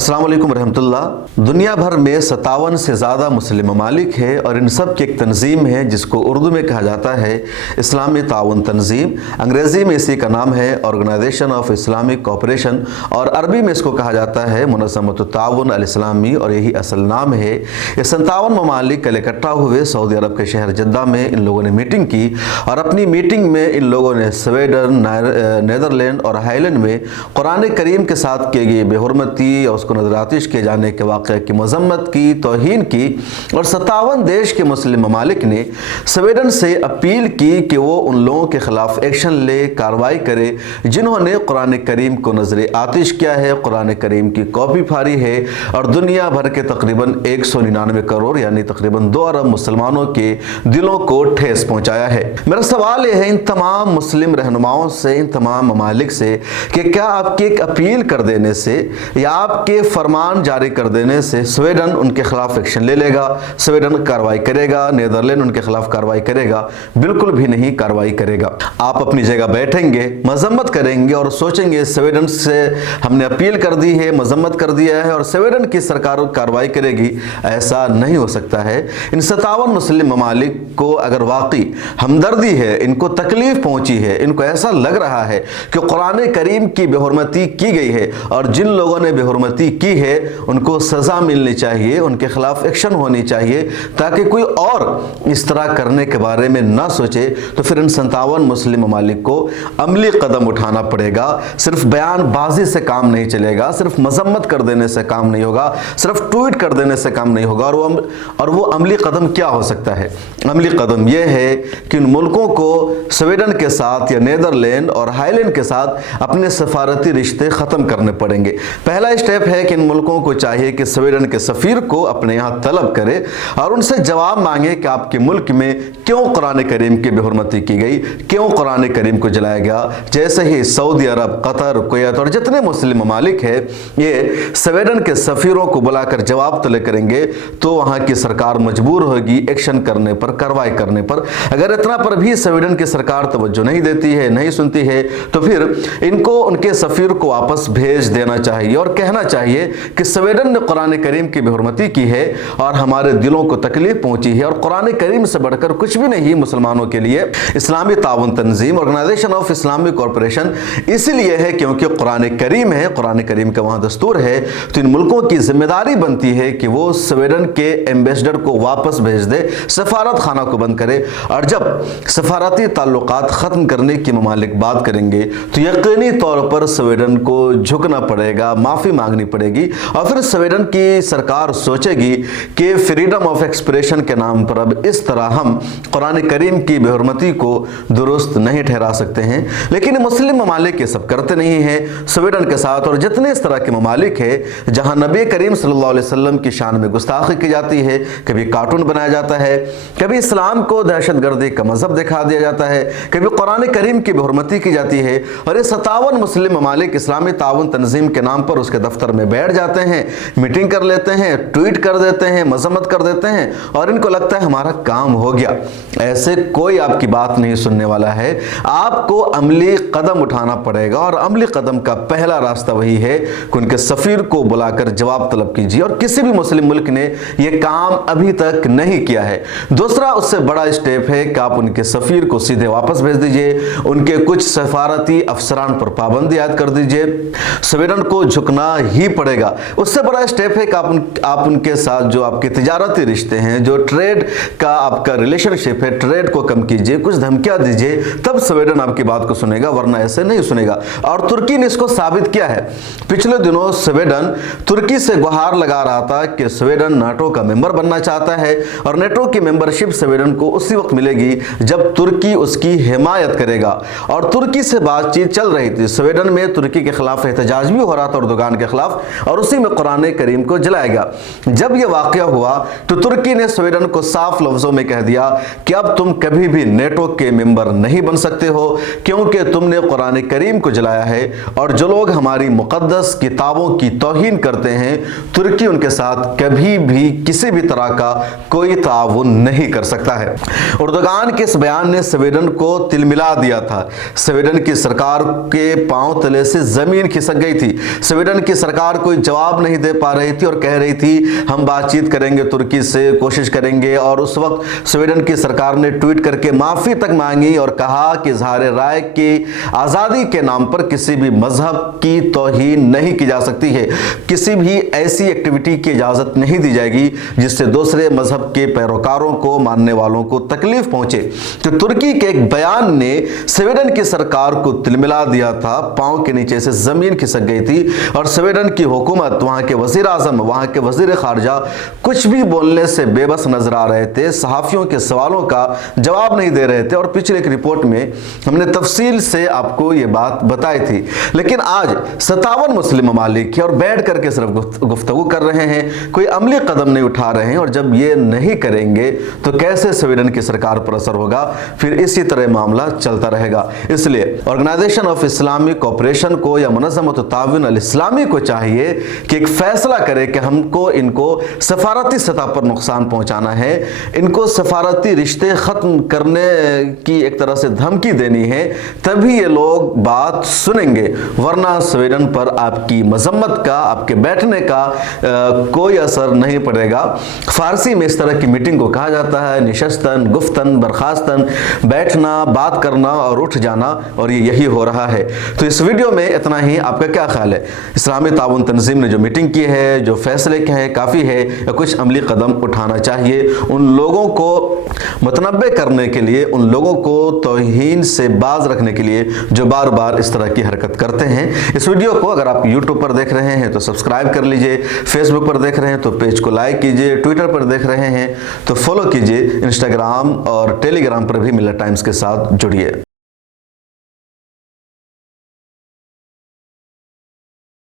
अस्सलाम वालेकुम रहमतुल्लाह। दुनिया भर में 57 से ज़्यादा मुस्लिम ममालिक है और इन सब की एक तंजीम है जिसको उर्दू में कहा जाता है इस्लामी ताउन तंजीम। अंग्रेज़ी में इसी का नाम है ऑर्गेनाइजेशन ऑफ इस्लामिक कोऑपरेशन और अरबी में इसको कहा जाता है मुनज़्ज़मतुत ताउन अल इस्लामी और यही असल नाम है। ये 57 ममालिक कल इकट्ठा हुए सऊदी अरब के शहर जद्दा में इन लोगों ने मीटिंग की और अपनी मीटिंग में इन लोगों ने स्वीडन, नीदरलैंड और हाईलैंड में कुरान करीम के साथ किए गए बेहुरमती और उसको नजर आतिश किए जाने के वाक़े की मजम्मत की, तौहीन की और 57 देश के मुस्लिम ममालिक ने स्वीडन से अपील की कि वो उन लोगों के ख़िलाफ़ एक्शन ले, कार्रवाई करे जिन्होंने कुरान करीम को नजर आतिश किया है, कुरान करीम की कॉपी फाड़ी है और दुनिया भर के तकरीबन 199 करोड़ यानी तकरीबन 2 अरब मुसलमानों के दिलों को ठेस पहुँचाया है। मेरा सवाल यह है इन तमाम मुस्लिम रहनुमाओं से, इन तमाम ममालिक से कि क्या आपकी एक अपील कर देने से या आपके फरमान जारी कर देने से स्वीडन उनके खिलाफ एक्शन ले लेगा, स्वीडन कार्रवाई करेगा, नीदरलैंड उनके खिलाफ कार्रवाई करेगा? बिल्कुल भी नहीं कार्रवाई करेगा। आप अपनी जगह बैठेंगे, मजम्मत करेंगे और सोचेंगे स्वीडन से हमने अपील कर दी है, मजम्मत कर दिया है और स्वीडन की सरकार कार्रवाई करेगी। ऐसा नहीं हो सकता है। इन 57 मुस्लिम ममालिक को अगर वाकई हमदर्दी है, इनको तकलीफ पहुंची है, इनको ऐसा लग रहा है कि कुरान करीम की बेहुरमती की गई है और जिन लोगों ने बेहुरमती की है उनको सज़ा मिलनी चाहिए, उनके खिलाफ एक्शन होनी चाहिए ताकि कोई और इस तरह करने के बारे में ना सोचे, तो फिर इन 57 मुस्लिम ममालिक को अमली कदम उठाना पड़ेगा। सिर्फ बयानबाजी से काम नहीं चलेगा, सिर्फ मजम्मत कर देने से काम नहीं होगा, सिर्फ ट्वीट कर देने से काम नहीं होगा। और वो अमली कदम क्या हो सकता है? अमली कदम यह है कि उन मुल्कों को स्वीडन के साथ या नीदरलैंड और हाईलैंड के साथ अपने सफारती रिश्ते ख़त्म करने पड़ेंगे। पहला स्टेप है कि इन मुल्कों को चाहिए कि स्वीडन के सफ़ीर को अपने यहाँ तलब करे और उनसे जवाब मांगे कि आपके मुल्क में क्यों कुरान करीम की बेहुरमती की गई, क्यों कुरान करीम को जलाया गया। जैसे ही सऊदी अरब, कतर, कुवैत और जितने मुस्लिम ममालिक है ये स्वीडन के सफ़ीरों को बुलाकर जवाब तलब करेंगे तो वहाँ की सरकार मजबूर होगी एक्शन करने पर, कार्रवाई करने पर। अगर इतना पर भी स्वीडन की सरकार तवज्जो नहीं देती है, नहीं सुनती है, तो फिर इनको उनके सफ़ीर को वापस भेज देना चाहिए और कहना चाहिए कि स्वीडन ने कुरान करीम की बेहुरमती की है और हमारे दिलों को तकलीफ पहुंची है और कुरान करीम से बढ़कर कुछ भी नहीं मुसलमानों के लिए। इस्लामी ताउन तंजीम ऑर्गेनाइजेशन ऑफ इस्लामिक कॉरपोरेशन इसलिए है क्योंकि कुरान करीम है, कुरान करीम का वहाँ दस्तूर है, तो इन मुल्कों की जिम्मेदारी बनती है कि वो स्वीडन के एम्बेसडर को वापस भेज दे, सफारत खाना को बंद करे। और जब सफारती ताल्लुकात ख़त्म करने की ममालिक बात करेंगे तो यकीनी तौर पर स्वीडन को झुकना पड़ेगा, माफ़ी मांगनी पड़ेगी और फिर स्वीडन की सरकार सोचेगी कि फ्रीडम ऑफ एक्सप्रेशन के नाम पर अब इस तरह हम कुरान करीम की बेहुरमती को दुरुस्त नहीं ठहरा सकते हैं। लेकिन मुस्लिम ममालिक ये सब करते नहीं हैं स्वीडन के साथ और जितने इस तरह के ममालिक है जहाँ नबी करीम सल्लल्लाहु अलैहि वसल्लम की शान में गुस्ताखी की जाती है, कभी कार्टून बनाया जाता है, कभी इस्लाम को दहशतगर्दी का मजहब दिखा दिया जाता है, कभी कुरान करीम की बेहुरमती की जाती है और ये 57 मुस्लिम ममालिक इस्लामी ताउन तंजीम के नाम पर उसके दफ्तर में बैठ जाते हैं, मीटिंग कर लेते हैं, ट्वीट कर देते हैं, मजम्मत कर देते हैं और इनको लगता है हमारा काम हो गया। ऐसे कोई आपकी बात नहीं सुनने वाला है। आपको अमली कदम उठाना पड़ेगा और अमली कदम का पहला रास्ता वही है कि उनके सफ़ीर को बुलाकर जवाब तलब कीजिए और किसी भी मुस्लिम मुल्क ने यह काम अभी तक नहीं किया है। दूसरा उससे बड़ा स्टेप है कि आप उनके सफ़ीर को सीधे वापस भेज दीजिए, उनके कुछ सफारती अफसरान पर पाबंदी आयद कर दीजिए। स्वीडन को झुकना ही पड़ेगा। उससे बड़ा स्टेप है कि आप उनके साथ जो आपके तिजारती रिश्ते हैं, जो ट्रेड का आपका रिलेशनशिप है, ट्रेड को कम कीजिए, कुछ धमकियां दीजिए, तब स्वीडन आपकी बात को सुनेगा, वरना ऐसे नहीं सुनेगा। और तुर्की ने इसको साबित किया है। पिछले दिनों स्वीडन तुर्की से गुहार लगा रहा था कि स्वीडन नाटो का मेंबर बनना चाहता है और नाटो की मेंबरशिप स्वीडन को उसी वक्त मिलेगी जब तुर्की उसकी हिमायत करेगा। और तुर्की से बातचीत चल रही थी, स्वीडन में तुर्की के खिलाफ एहतजाज भी हो रहा था अर्दोगान के खिलाफ और उसी में कुरान करीम को जलाएगा। जब यह वाकया हुआ तो तुर्की ने स्वीडन को साफ लफ्जों में कह दिया कि अब तुम कभी भी नेटो के मेंबर नहीं बन सकते हो क्योंकि तुमने कुरान करीम को जलाया है और जो लोग हमारी मुकद्दस किताबों की तौहीन करते हैं तुर्की उनके साथ कभी भी किसी भी तरह का कोई ताउन नहीं कर सकता है। अर्दोगान के इस बयान ने स्वीडन को तिलमिला दिया था। स्वीडन की सरकार के पांव तले से जमीन खिसक गई थी। स्वीडन की सरकार सरकार कोई जवाब नहीं दे पा रही थी और कह रही थी हम बातचीत करेंगे तुर्की से, कोशिश करेंगे। और उस वक्त स्वीडन की सरकार ने ट्वीट करके माफ़ी तक मांगी और कहा कि इज़हार राय की आज़ादी के नाम पर किसी भी मजहब की तौहीन नहीं की जा सकती है, किसी भी ऐसी एक्टिविटी की इजाज़त नहीं दी जाएगी जिससे दूसरे मजहब के पैरोकारों को, मानने वालों को तकलीफ पहुंचे। तो तुर्की के एक बयान ने स्वीडन की सरकार को तिलमिला दिया था, पांव के नीचे से जमीन खिसक गई थी और स्वीडन की हुकूमत, वहां के वजीर आजम, वहां के वजीर खारजा कुछ भी बोलने से बेबस नजर आ रहे थे, सहाफियों के सवालों का जवाब नहीं दे रहे थे। और पिछले एक रिपोर्ट में हमने तफसील से आपको ये बात बताई थी। लेकिन आज 57 मुस्लिम ममालिक और बैठ करके सिर्फ गुफ्तगू कर रहे हैं, कोई अमली कदम नहीं उठा रहे हैं। और जब ये नहीं करेंगे तो कैसे स्वीडन की सरकार पर असर होगा? फिर इसी तरह मामला चलता रहेगा। इसलिए ऑर्गेनाइजेशन ऑफ इस्लामिक कोऑपरेशन को या मुनज़्ज़मत ताउन अल इस्लामी को चाहिए कि एक फैसला करे कि हमको इनको सफारती सतह पर नुकसान पहुंचाना है, इनको सफारती रिश्ते ख़त्म करने की एक तरह से धमकी देनी है, तभी ये लोग बात सुनेंगे। वरना स्वीडन पर आपकी मजम्मत का, आपके बैठने का कोई असर नहीं पड़ेगा। फारसी में इस तरह की मीटिंग को कहा जाता है निशस्तन, गुफ्तन, बर्खास्तन, बैठना, बात करना और उठ जाना, और ये यही हो रहा है। तो इस वीडियो में इतना ही। आपका क्या ख्याल है? इस्लामी ताउन तंजीम ने जो मीटिंग की है, जो फैसले के हैं, काफ़ी है या कुछ अमली कदम उठाना चाहिए उन लोगों को मुतनब्बे करने के लिए, उन लोगों को तौहीन से बाज रखने के लिए जो बार बार इस तरह की हरकत करते हैं? इस वीडियो को अगर आप यूट्यूब पर देख रहे हैं तो सब्सक्राइब कर लीजिए, फेसबुक पर देख रहे हैं तो पेज को लाइक कीजिए, ट्विटर पर देख रहे हैं तो फॉलो कीजिए, इंस्टाग्राम और टेलीग्राम पर भी मिलत टाइम्स के साथ जुड़िए।